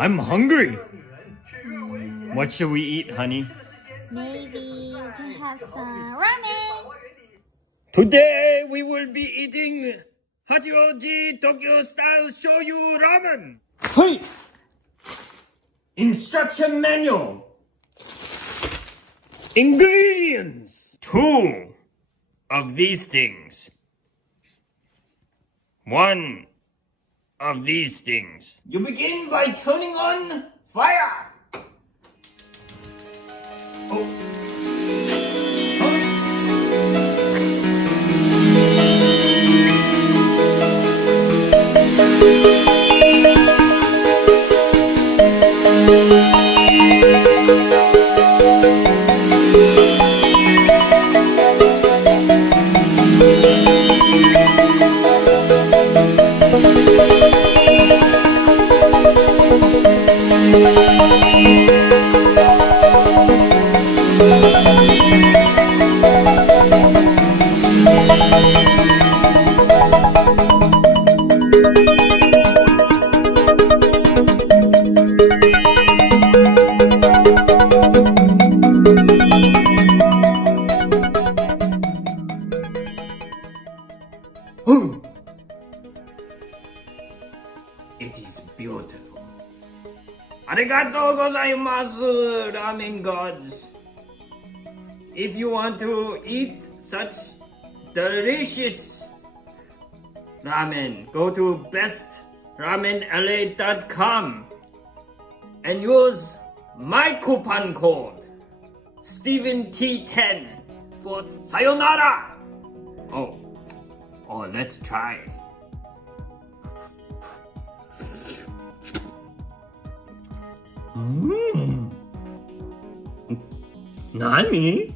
I'm hungry. What should we eat, honey? Maybe we can have some ramen. Today we will be eating Hachioji Tokyo style shoyu ramen. Hey! Instruction manual. Ingredients. 2 of these things. 1 of these things. You begin by turning on fire. Oh. It is beautiful. Arigatou gozaimasu, ramen gods. If you want to eat such delicious ramen, go to bestramenla.com and use my coupon code StephenT10 for sayonara. Oh, let's try. Nani?